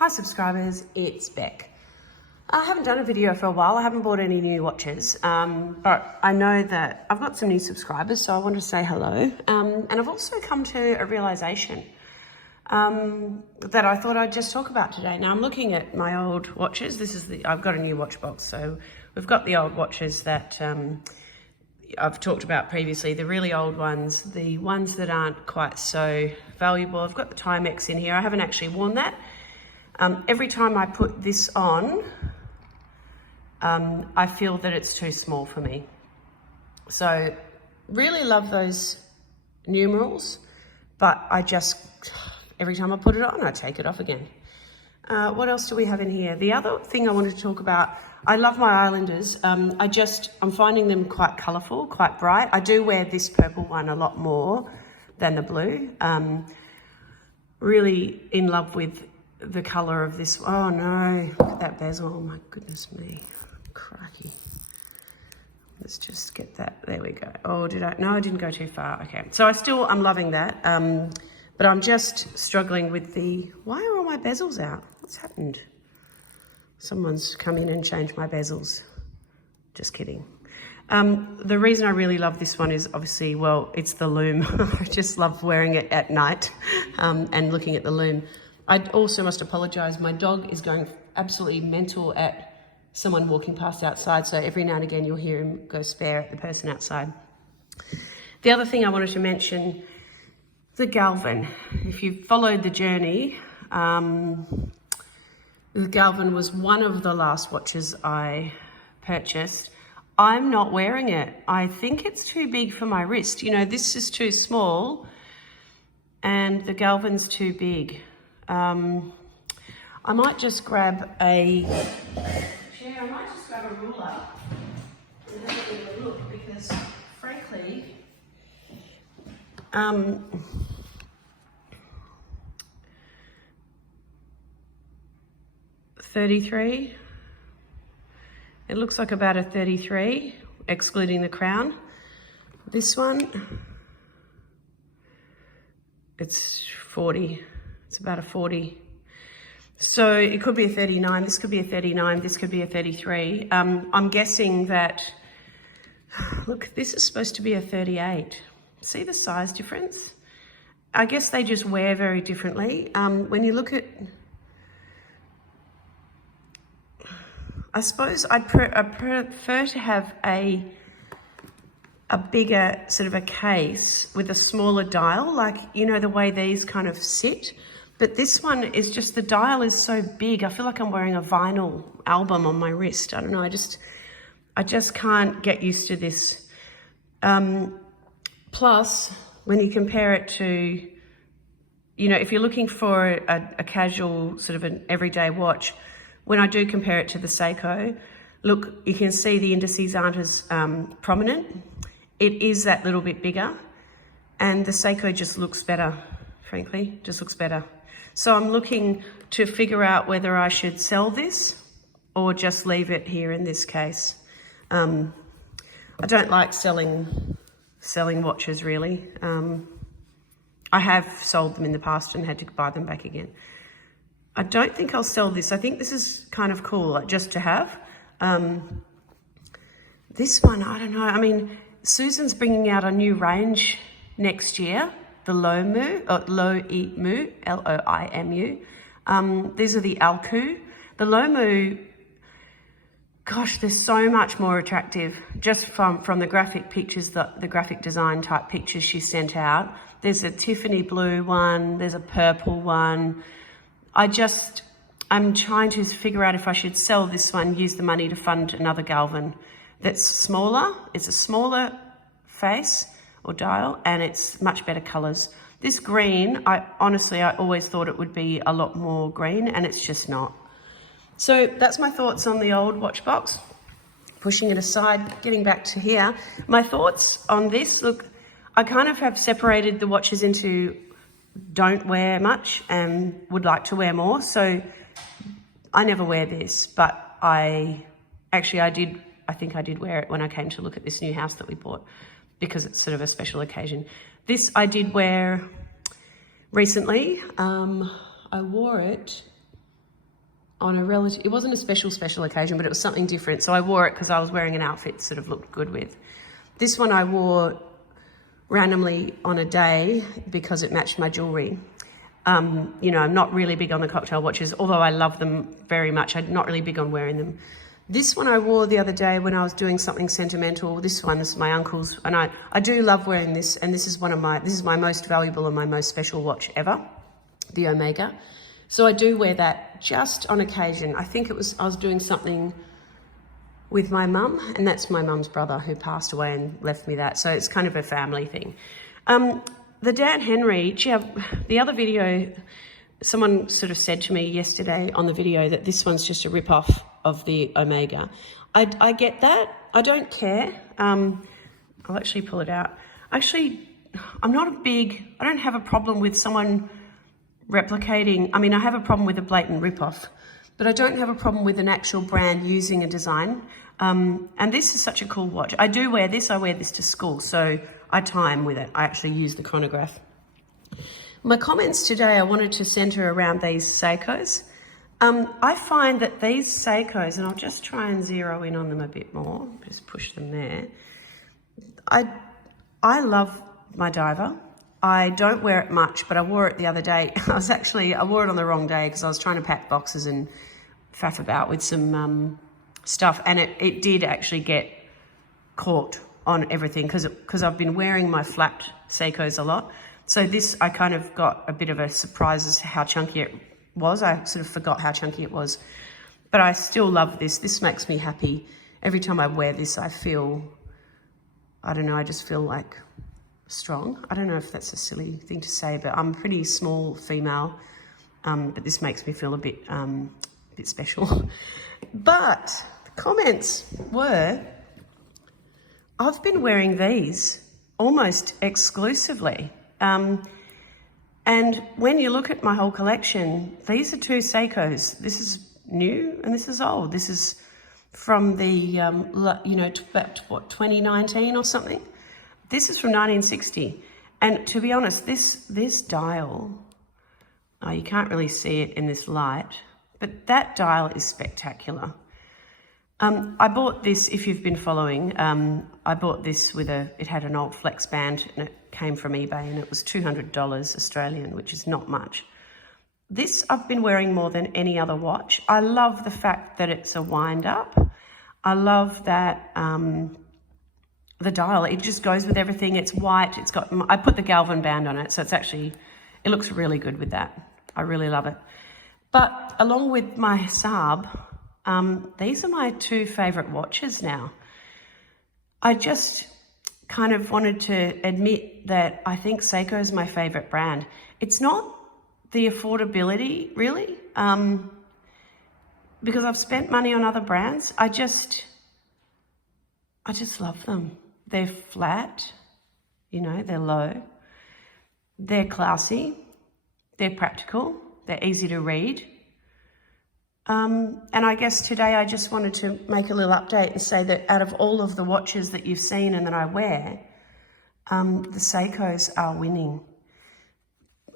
Hi subscribers, it's Beck. I haven't done a video for a while. I haven't bought any new watches, but I know that I've got some new subscribers, so I wanted to say hello. And I've also come to a realization that I thought I'd just talk about today. Now I'm looking at my old watches. I've got a new watch box, so we've got the old watches that I've talked about previously, the really old ones, the ones that aren't quite so valuable. I've got the Timex in here. I haven't actually worn that. Every time I put this on, I feel that it's too small for me. So really love those numerals, but every time I put it on, I take it off again. What else do we have in here? The other thing I wanted to talk about, I love my Islanders. I'm finding them quite colourful, quite bright. I do wear this purple one a lot more than the blue. Really in love with the colour of this. Oh no, look at that bezel. Oh my goodness me, crikey. Let's just get that, there we go. Oh, no, I didn't go too far. Okay, so I'm loving that. But I'm just struggling with why are all my bezels out? What's happened? Someone's come in and changed my bezels. Just kidding. The reason I really love this one is obviously, well, it's the loom. I just love wearing it at night and looking at the loom. I also must apologise. My dog is going absolutely mental at someone walking past outside. So every now and again, you'll hear him go spare at the person outside. The other thing I wanted to mention, the Galvin. If you've followed the journey, the Galvin was one of the last watches I purchased. I'm not wearing it. I think it's too big for my wrist. You know, this is too small and the Galvin's too big. I might just grab a ruler and have a look because frankly, 33. It looks like about a 33, excluding the crown. This one, it's 40. It's about a 40. So it could be a 39, this could be a 39, this could be a 33. I'm guessing that, look, this is supposed to be a 38. See the size difference? I guess they just wear very differently. When you look at, I suppose I prefer to have a bigger sort of a case with a smaller dial, like, you know, the way these kind of sit. But this one is just, the dial is so big. I feel like I'm wearing a vinyl album on my wrist. I don't know, I just can't get used to this. Plus, when you compare it to, you know, if you're looking for a casual sort of an everyday watch, when I do compare it to the Seiko, look, you can see the indices aren't as prominent. It is that little bit bigger, and the Seiko just looks better, frankly, just looks better. So I'm looking to figure out whether I should sell this or just leave it here in this case. I don't like selling watches really. I have sold them in the past and had to buy them back again. I don't think I'll sell this. I think this is kind of cool, like, just to have. This one, I don't know. I mean, Susan's bringing out a new range next year, the Loimu, L-O-I-M-U. These are the Alku. The Loimu, gosh, they're so much more attractive just from the graphic pictures, the graphic design type pictures she sent out. There's a Tiffany blue one, there's a purple one. I'm trying to figure out if I should sell this one, use the money to fund another Galvin that's smaller. It's a smaller face or dial, and it's much better colours. This green, I always thought it would be a lot more green, and it's just not. So that's my thoughts on the old watch box. Pushing it aside, getting back to here. My thoughts on this, look, I kind of have separated the watches into don't wear much and would like to wear more. So I never wear this, but I think I did wear it when I came to look at this new house that we bought, because it's sort of a special occasion. This I did wear recently. I wore it on a relative, it wasn't a special occasion, but it was something different. So I wore it because I was wearing an outfit that sort of looked good with. This one I wore randomly on a day because it matched my jewelry. You know, I'm not really big on the cocktail watches, although I love them very much. I'm not really big on wearing them. This one I wore the other day when I was doing something sentimental. This is my uncle's, and I do love wearing this, and this is my most valuable and my most special watch ever, the Omega. So I do wear that just on occasion. I think I was doing something with my mum, and that's my mum's brother who passed away and left me that. So it's kind of a family thing. The Dan Henry, the other video, someone sort of said to me yesterday on the video that this one's just a rip-off of the Omega. I get that. I don't care. I'll actually pull it out. Actually, I don't have a problem with someone replicating. I mean, I have a problem with a blatant rip-off, but I don't have a problem with an actual brand using a design. And this is such a cool watch. I do wear this. I wear this to school, so I time with it. I actually use the chronograph. My comments today, I wanted to center around these Seikos. I find that these Seikos, and I'll just try and zero in on them a bit more, just push them there. I love my diver. I don't wear it much, but I wore it the other day. I wore it on the wrong day because I was trying to pack boxes and faff about with some stuff, and it did actually get caught on everything because I've been wearing my flapped Seikos a lot. So this, I kind of got a bit of a surprise as to how chunky it was. I sort of forgot how chunky it was, but I still love this. This makes me happy. Every time I wear this, I feel, I don't know, I just feel like strong. I don't know if that's a silly thing to say, but I'm a pretty small female, but this makes me feel a bit special. But the comments were, I've been wearing these almost exclusively. And when you look at my whole collection, these are two Seikos. This is new and this is old. This is from the, 2019 or something. This is from 1960. And to be honest, this dial, you can't really see it in this light, but that dial is spectacular. I bought this, if you've been following, I bought this it had an old flex band, and it came from eBay, and it was $200 Australian, which is not much. This I've been wearing more than any other watch. I love the fact that it's a wind up. I love that the dial, it just goes with everything. It's white, I put the Galvin band on it, so it looks really good with that. I really love it. But along with my Saab, these are my two favorite watches now. I just kind of wanted to admit that I think Seiko is my favorite brand. It's not the affordability, really, because I've spent money on other brands. I just love them. They're flat, they're low, they're classy, they're practical, they're easy to read. And I guess today I just wanted to make a little update and say that out of all of the watches that you've seen and that I wear, the Seikos are winning.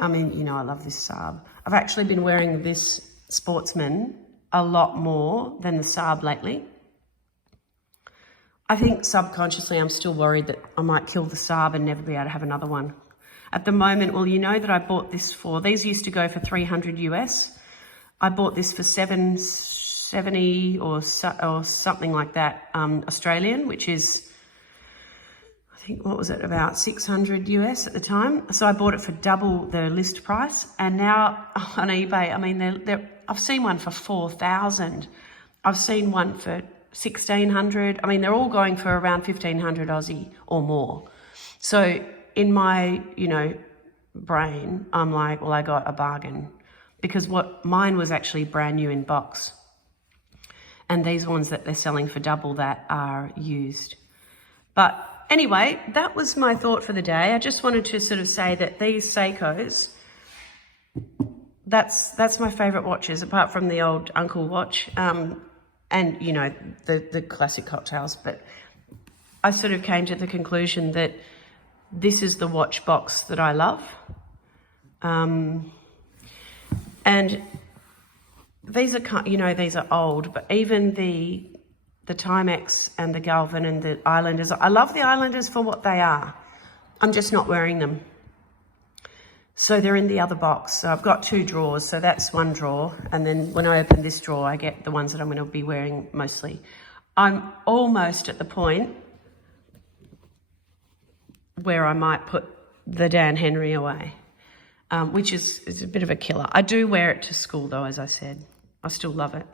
I mean, I love this Saab. I've actually been wearing this Sportsman a lot more than the Saab lately. I think subconsciously I'm still worried that I might kill the Saab and never be able to have another one. At the moment, well, that I bought this these used to go for $300 US. I bought this for $770 or something like that, Australian, which is, I think, what was it, about $600 US at the time. So I bought it for double the list price. And now on eBay, I mean, I've seen one for $4,000. I've seen one for $1,600. I mean, they're all going for around 1,500 Aussie or more. So in my, brain, I'm like, well, I got a bargain. Because mine was actually brand new in box. And these ones that they're selling for double that are used. But anyway, that was my thought for the day. I just wanted to sort of say that these Seikos, that's my favourite watches, apart from the old Uncle watch, and, the classic cocktails. But I sort of came to the conclusion that this is the watch box that I love. And these are, you know, these are old, but even the Timex and the Galvin and the Islanders, I love the Islanders for what they are. I'm just not wearing them. So they're in the other box. So I've got 2 drawers. So that's one drawer. And then when I open this drawer, I get the ones that I'm going to be wearing mostly. I'm almost at the point where I might put the Dan Henry away, which is a bit of a killer. I do wear it to school though, as I said. I still love it.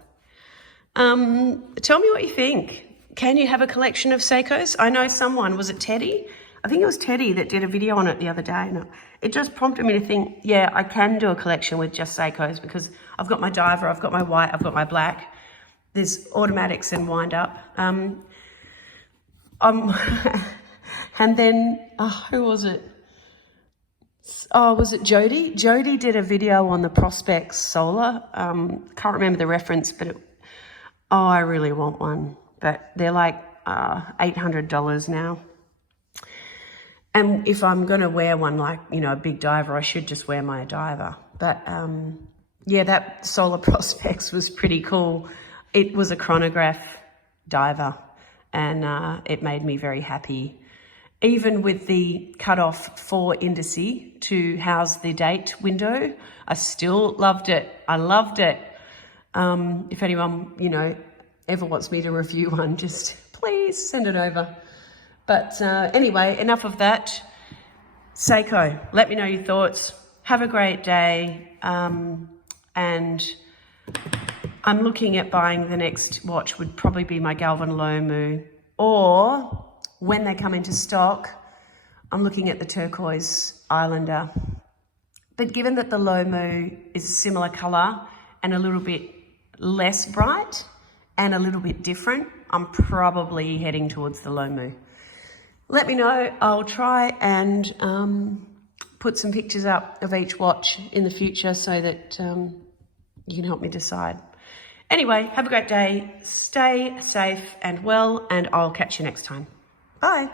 Tell me what you think. Can you have a collection of Seikos? I know someone, was it Teddy? I think it was Teddy that did a video on it the other day. And it just prompted me to think, yeah, I can do a collection with just Seikos because I've got my diver, I've got my white, I've got my black. There's automatics and wind up. And then, who was it? Oh, was it Jody? Jody did a video on the Prospex Solar. Can't remember the reference, but I really want one. But they're like $800 now. And if I'm going to wear one like, you know, a big diver, I should just wear my diver. But yeah, that Solar Prospex was pretty cool. It was a chronograph diver and it made me very happy. Even with the cutoff for indice to house the date window, I still loved it. I loved it. If anyone, you know, ever wants me to review one, just please send it over. But anyway, enough of that. Seiko, let me know your thoughts. Have a great day. And I'm looking at buying the next watch, would probably be my Galvin Loimu, or when they come into stock, I'm looking at the turquoise Islander. But given that the Loimu is a similar colour and a little bit less bright and a little bit different, I'm probably heading towards the Loimu. Let me know. I'll try and put some pictures up of each watch in the future so that you can help me decide. Anyway, have a great day. Stay safe and well, and I'll catch you next time. Bye.